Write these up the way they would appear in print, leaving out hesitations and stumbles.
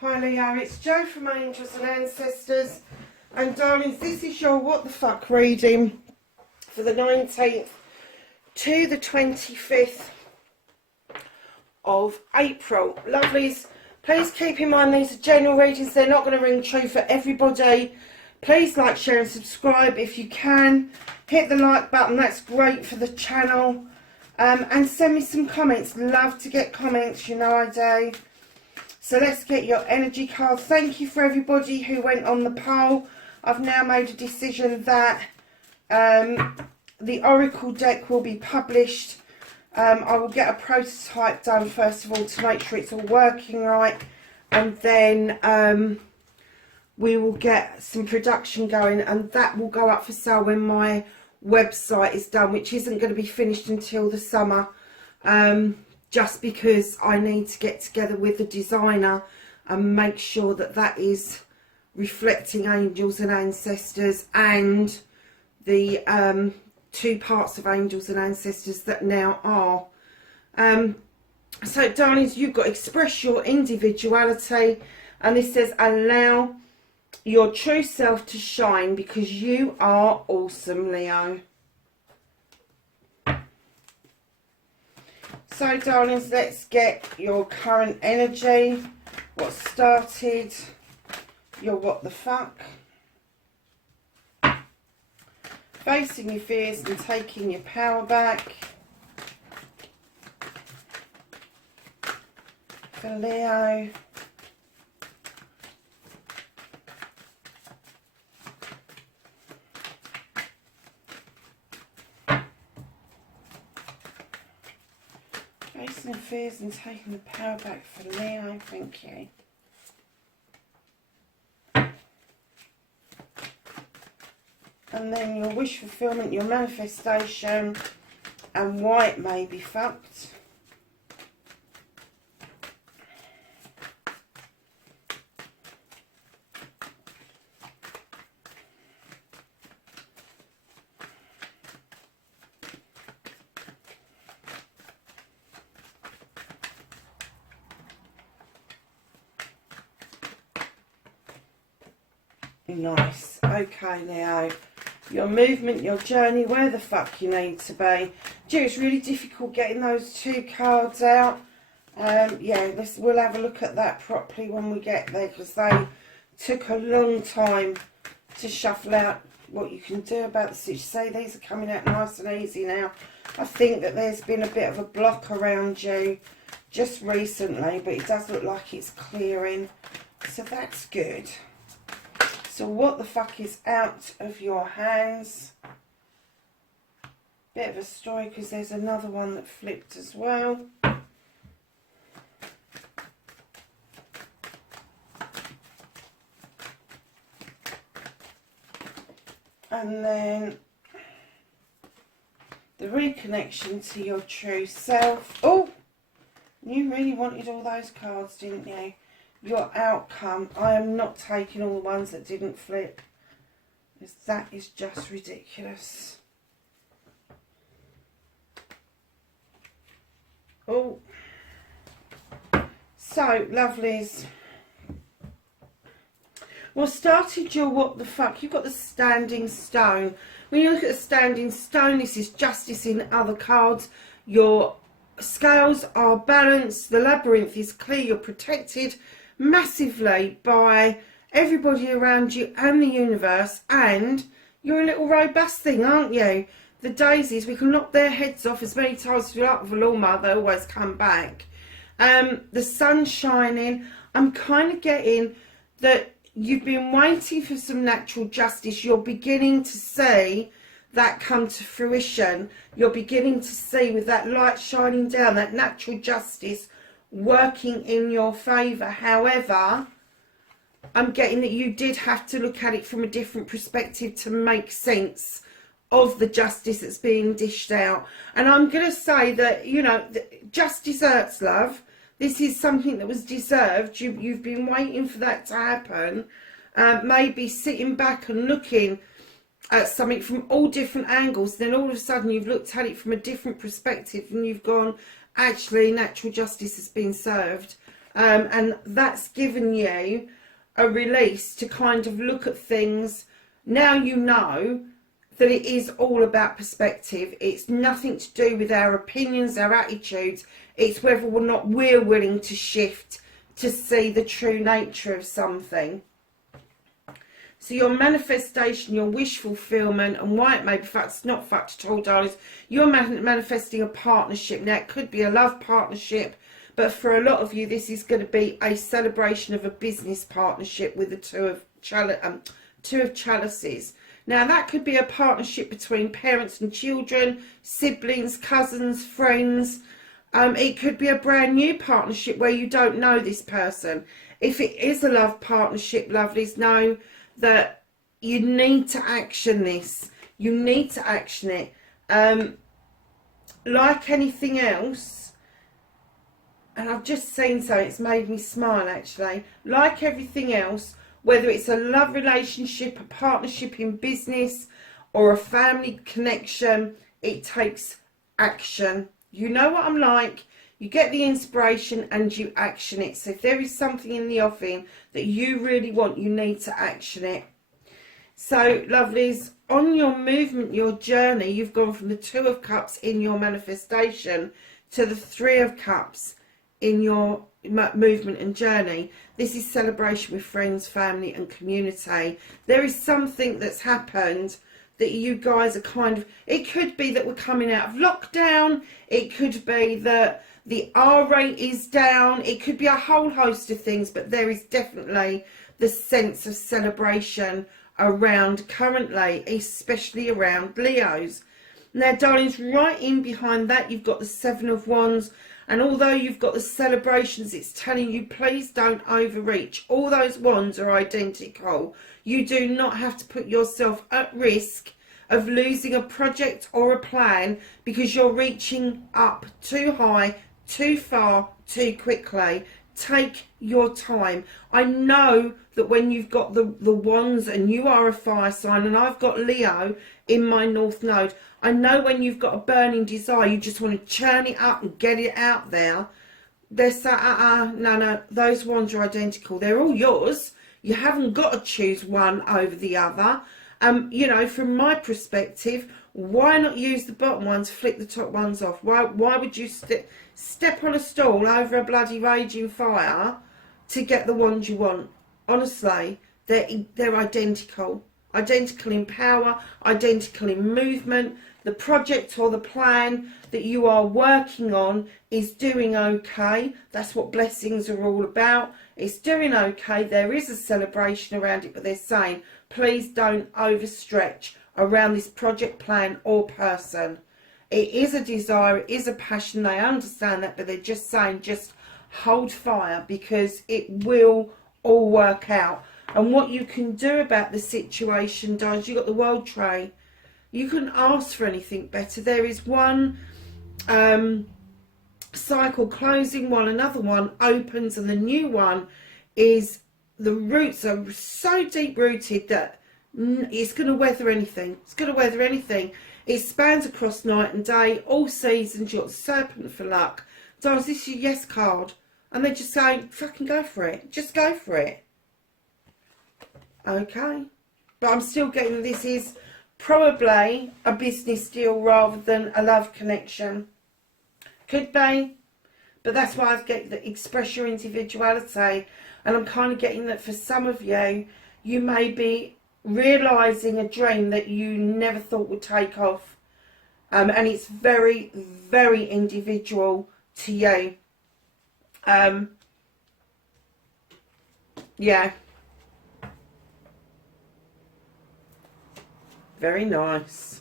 Hi Leo, it's Jo from Angels and Ancestors, and darlings, this is your what the fuck reading for the 19th to the 25th of April. Lovelies, please keep in mind these are general readings, they're not going to ring true for everybody. Please like, share and subscribe if you can. Hit the like button, that's great for the channel. And send me some comments, love to get comments, you know I do. So let's get your energy card. Thank you for everybody who went on the poll. I've now made a decision that the Oracle deck will be published. I will get a prototype done first of all to make sure it's all working right. And then we will get some production going, and that will go up for sale when my website is done, which isn't going to be finished until the summer. Just because I need to get together with the designer and make sure that that is reflecting angels and ancestors and the two parts of angels and ancestors that now are. So darlings, you've got to express your individuality, and this says allow your true self to shine because you are awesome, Leo. So darlings, let's get your current energy, what started, your what the fuck, facing your fears and taking your power back, for Leo, facing fears and taking the power back for Leo, thank you. And then your wish fulfillment, your manifestation, and why it may be fucked. Nice. Okay, Leo. Your movement, your journey, where the fuck you need to be. Gee, it's really difficult getting those two cards out. Yeah, we'll have a look at that properly when we get there, because they took a long time to shuffle out what you can do about the situation. Say these are coming out nice and easy now. I think that there's been a bit of a block around you just recently, but it does look like it's clearing. So that's good. So what the fuck is out of your hands? Bit of a story, because there's another one that flipped as well. And then the reconnection to your true self. Oh, you really wanted all those cards, didn't you? Your outcome. I am not taking all the ones that didn't flip, because that is just ridiculous. Oh, so lovelies, well, started your what the fuck. You've got the standing stone. When you look at the standing stone, this is justice in other cards. Your scales are balanced, the labyrinth is clear, you're protected massively by everybody around you and the universe, and you're a little robust thing, aren't you? The daisies, we can knock their heads off as many times as we like with a lawnmower, they always come back. The sun's shining. I'm kind of getting that you've been waiting for some natural justice. You're beginning to see that come to fruition. You're beginning to see, with that light shining down, that natural justice working in your favour. However, I'm getting that you did have to look at it from a different perspective to make sense of the justice that's being dished out. And I'm going to say that, you know, justice hurts, love. This is something that was deserved. You've been waiting for that to happen. Maybe sitting back and looking at something from all different angles. Then all of a sudden you've looked at it from a different perspective and you've gone, actually, natural justice has been served. And that's given you a release to kind of look at things. Now you know that it is all about perspective. It's nothing to do with our opinions, our attitudes. It's whether or not we're willing to shift to see the true nature of something. So your manifestation, your wish fulfillment, and why it may be fact, not fact at all, darlings, you're manifesting a partnership. Now, it could be a love partnership, but for a lot of you, this is going to be a celebration of a business partnership with the two of chalices. Now, that could be a partnership between parents and children, siblings, cousins, friends. It could be a brand new partnership where you don't know this person. If it is a love partnership, lovelies, know that you need to action this. You need to action it. Like anything else, and I've just seen something, it's made me smile actually. Like everything else, whether it's a love relationship, a partnership in business, or a family connection, it takes action. You know what I'm like. You get the inspiration and you action it. So if there is something in the offing that you really want, you need to action it. So, lovelies, on your movement, your journey, you've gone from the Two of Cups in your manifestation to the Three of Cups in your movement and journey. This is celebration with friends, family and community. There is something that's happened that you guys are kind of, it could be that we're coming out of lockdown, it could be that the R rate is down, it could be a whole host of things, but there is definitely the sense of celebration around currently, especially around Leos. Now, darlings, right in behind that, you've got the Seven of Wands. And although you've got the celebrations, it's telling you, please don't overreach. All those wands are identical. You do not have to put yourself at risk of losing a project or a plan because you're reaching up too high, too far, too quickly. Take your time. I know that when you've got the wands and you are a fire sign, and I've got Leo in my North Node, I know when you've got a burning desire, you just want to churn it up and get it out there. They're saying, no, those wands are identical. They're all yours. You haven't got to choose one over the other. You know, from my perspective, why not use the bottom ones, flick the top ones off? Why would you step on a stool over a bloody raging fire to get the ones you want? Honestly, they're identical. Identical in power, identical in movement. The project or the plan that you are working on is doing okay. That's what blessings are all about. It's doing okay. There is a celebration around it, but they're saying, please don't overstretch around this project, plan or person. It is a desire, it is a passion. They understand that, but they're just saying, just hold fire because it will all work out. And what you can do about the situation, guys, you've got the World Tray. You couldn't ask for anything better. There is one cycle closing while another one opens, and the new one is, the roots are so deep rooted that it's going to weather anything. It's going to weather anything. It spans across night and day, all seasons. You've got the Serpent for luck. Guys, this is your yes card. And they're just saying, fucking go for it. Just go for it. Okay, but I'm still getting this is probably a business deal rather than a love connection. Could be, but that's why I get the express your individuality, and I'm kind of getting that for some of you, you may be realising a dream that you never thought would take off, and it's very, very individual to you. Yeah. Very nice.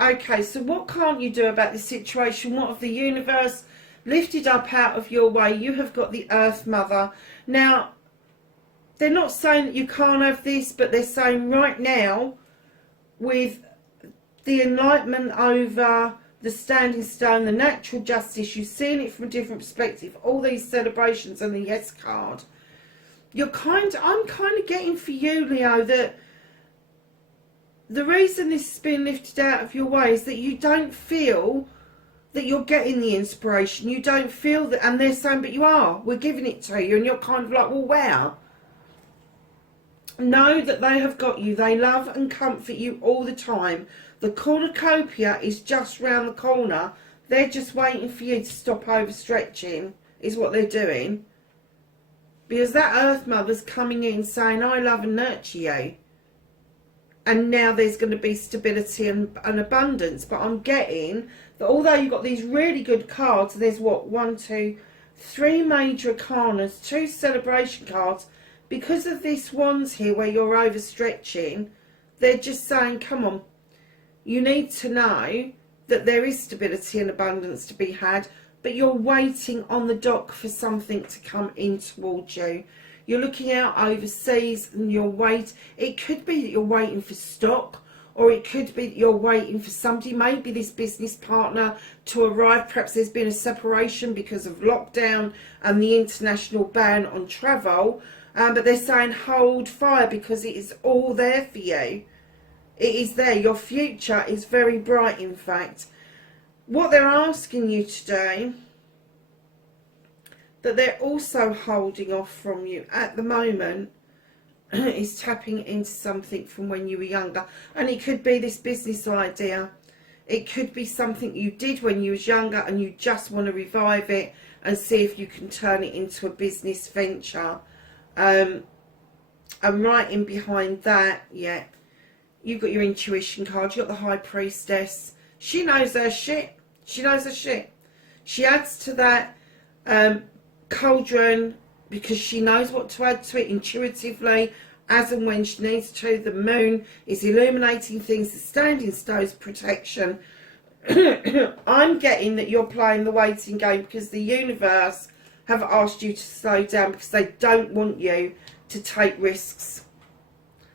Okay, so what can't you do about this situation? What have the universe lifted up out of your way? You have got the Earth Mother. Now, they're not saying that you can't have this, but they're saying right now, with the enlightenment over the standing stone, the natural justice. You're seeing it from a different perspective. All these celebrations and the yes card. I'm kind of getting for you, Leo, that the reason this has been lifted out of your way is that you don't feel that you're getting the inspiration. You don't feel that, and they're saying, but you are. We're giving it to you, and you're kind of like, well, where? Know that they have got you. They love and comfort you all the time. The cornucopia is just round the corner. They're just waiting for you to stop overstretching, is what they're doing. Because that Earth Mother's coming in saying, I love and nurture you. And now there's going to be stability and abundance. But I'm getting that although you've got these really good cards, there's what, 1, 2, 3 major arcanas, 2 celebration cards. Because of this wands here where you're overstretching, they're just saying, come on, you need to know that there is stability and abundance to be had, but you're waiting on the dock for something to come in towards you. You're looking out overseas and it could be that you're waiting for stock, or it could be that you're waiting for somebody, maybe this business partner, to arrive. Perhaps there's been a separation because of lockdown and the international ban on travel. But they're saying hold fire because it is all there for you. It is there. Your future is very bright, in fact. What they're asking you today, that they're also holding off from you at the moment, is tapping into something from when you were younger. And it could be this business idea. It could be something you did when you was younger and you just want to revive it and see if you can turn it into a business venture. And right in behind that, yeah, you've got your intuition card, you've got the High Priestess. She knows her shit. She knows her shit. She adds to that cauldron because she knows what to add to it intuitively, as and when she needs to. The moon is illuminating things, the standing stone's protection. I'm getting that you're playing the waiting game because the universe have asked you to slow down because they don't want you to take risks.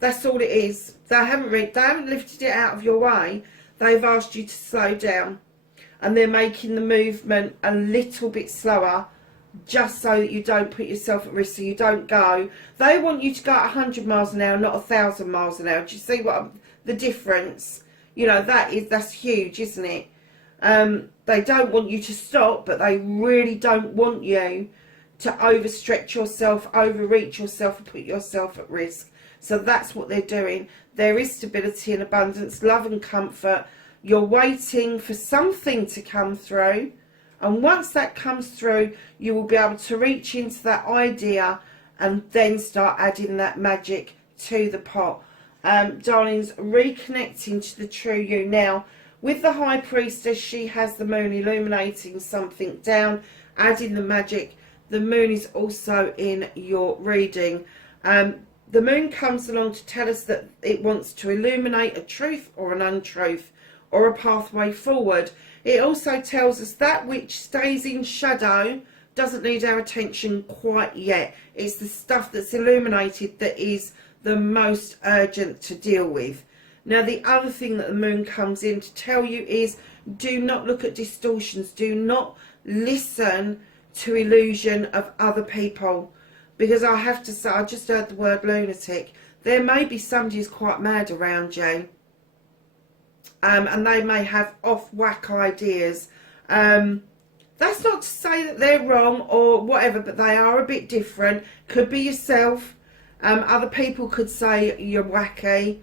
That's all it is. They haven't lifted it out of your way. They've asked you to slow down, and they're making the movement a little bit slower just so that you don't put yourself at risk, so you don't go. They want you to go at 100 miles an hour, not 1,000 miles an hour. Do you see the difference? You know, that's huge, isn't it? They don't want you to stop, but they really don't want you to overstretch yourself, overreach yourself, and put yourself at risk. So that's what they're doing. There is stability and abundance, love and comfort. You're waiting for something to come through. And once that comes through, you will be able to reach into that idea and then start adding that magic to the pot. Darlings, reconnecting to the true you. Now, with the High Priestess, she has the moon illuminating something down, adding the magic. The moon is also in your reading. The moon comes along to tell us that it wants to illuminate a truth or an untruth or a pathway forward. It also tells us that which stays in shadow doesn't need our attention quite yet. It's the stuff that's illuminated that is the most urgent to deal with. Now, the other thing that the moon comes in to tell you is do not look at distortions. Do not listen to illusion of other people. Because I have to say, I just heard the word lunatic. There may be somebody who's quite mad around you. And they may have off-whack ideas. That's not to say that they're wrong or whatever, but they are a bit different. Could be yourself. Other people could say you're wacky.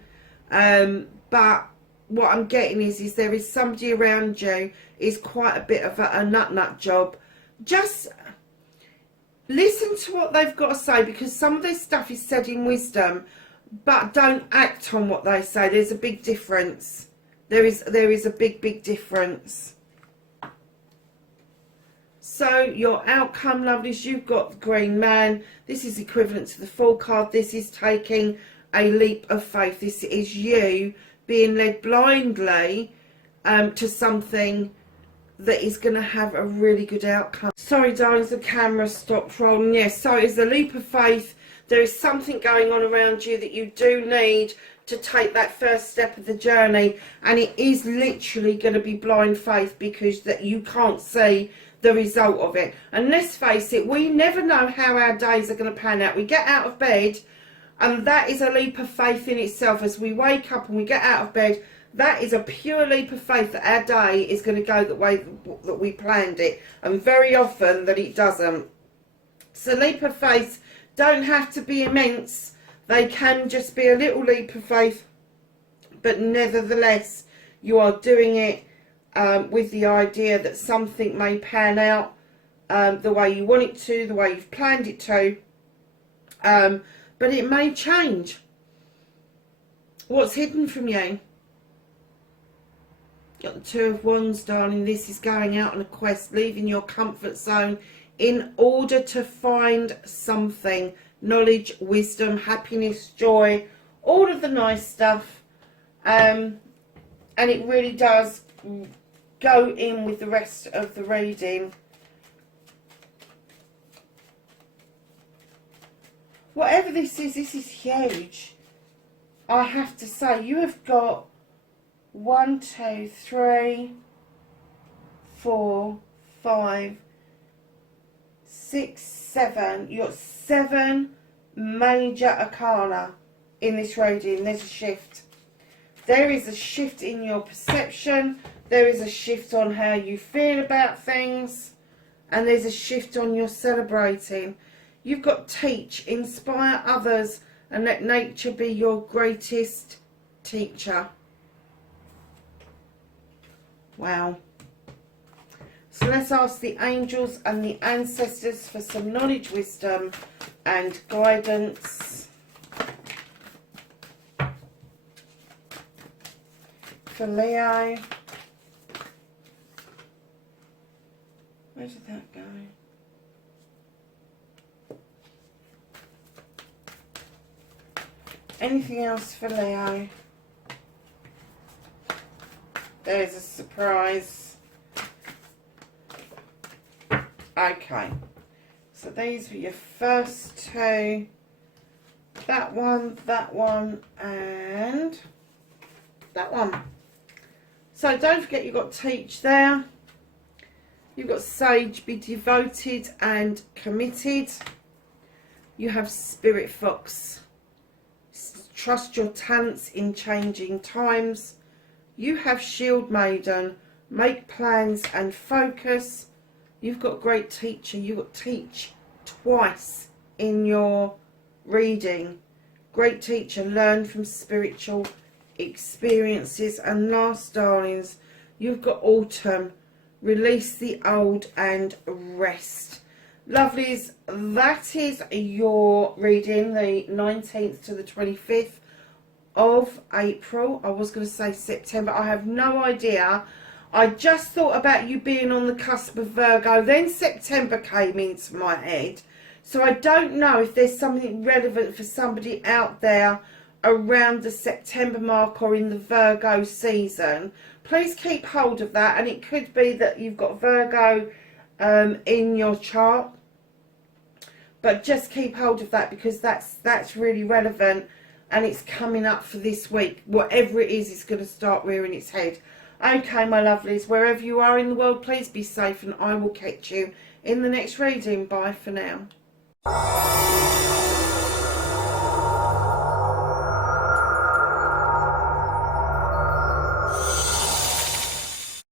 But what I'm getting is there is somebody around you is quite a bit of a nut job. Just listen to what they've got to say, because some of this stuff is said in wisdom, but don't act on what they say. There's a big difference. There is a big difference. So your outcome, lovelies, you've got the Green Man. This is equivalent to the Fool card. This is taking a leap of faith. This is you being led blindly to something that is going to have a really good outcome. Sorry, darlings, the camera stopped rolling. Yes, so it's a leap of faith. There is something going on around you that you do need to take that first step of the journey, and it is literally going to be blind faith, because that you can't see the result of it. And let's face it, we never know how our days are going to pan out. We get out of bed, and that is a leap of faith in itself. As we wake up and we get out of bed, that is a pure leap of faith that our day is going to go the way that we planned it, and very often that it doesn't. So leap of faith don't have to be immense. They can just be a little leap of faith, but nevertheless you are doing it with the idea that something may pan out the way you want it to, the way you've planned it to, but it may change. What's hidden from you? Got the Two of Wands, darling. This is going out on a quest, leaving your comfort zone in order to find something. Knowledge, wisdom, happiness, joy, all of the nice stuff. And it really does go in with the rest of the reading. Whatever this is huge. I have to say, you have got 1, 2, 3, 4, 5, 6, 7. You got 7 major arcana in this reading. There's a shift. There is a shift in your perception. There is a shift on how you feel about things. And there's a shift on your celebrating. You've got teach, inspire others, and let nature be your greatest teacher. Wow. So let's ask the angels and the ancestors for some knowledge, wisdom, and guidance for Leo. Where did that go? Anything else for Leo? There's a surprise. Okay. So these were your first two. That one, and that one. So don't forget you've got teach there. You've got sage, be devoted and committed. You have spirit fox. Trust your talents in changing times. You have shield maiden, make plans and focus. You've got great teacher. You've got teach twice in your reading. Great teacher, learn from spiritual experiences. And last, darlings, you've got autumn, release the old and rest. Lovelies, that is your reading, the 19th to the 25th of April. I was going to say September. I have no idea. I just thought about you being on the cusp of Virgo. Then September came into my head. So I don't know if there's something relevant for somebody out there around the September mark or in the Virgo season. Please keep hold of that. And it could be that you've got Virgo in your chart, but just keep hold of that, because that's really relevant, and it's coming up for this week. Whatever it is, it's going to start rearing its head. Okay, my lovelies, wherever you are in the world, please be safe, and I will catch you in the next reading. Bye for now.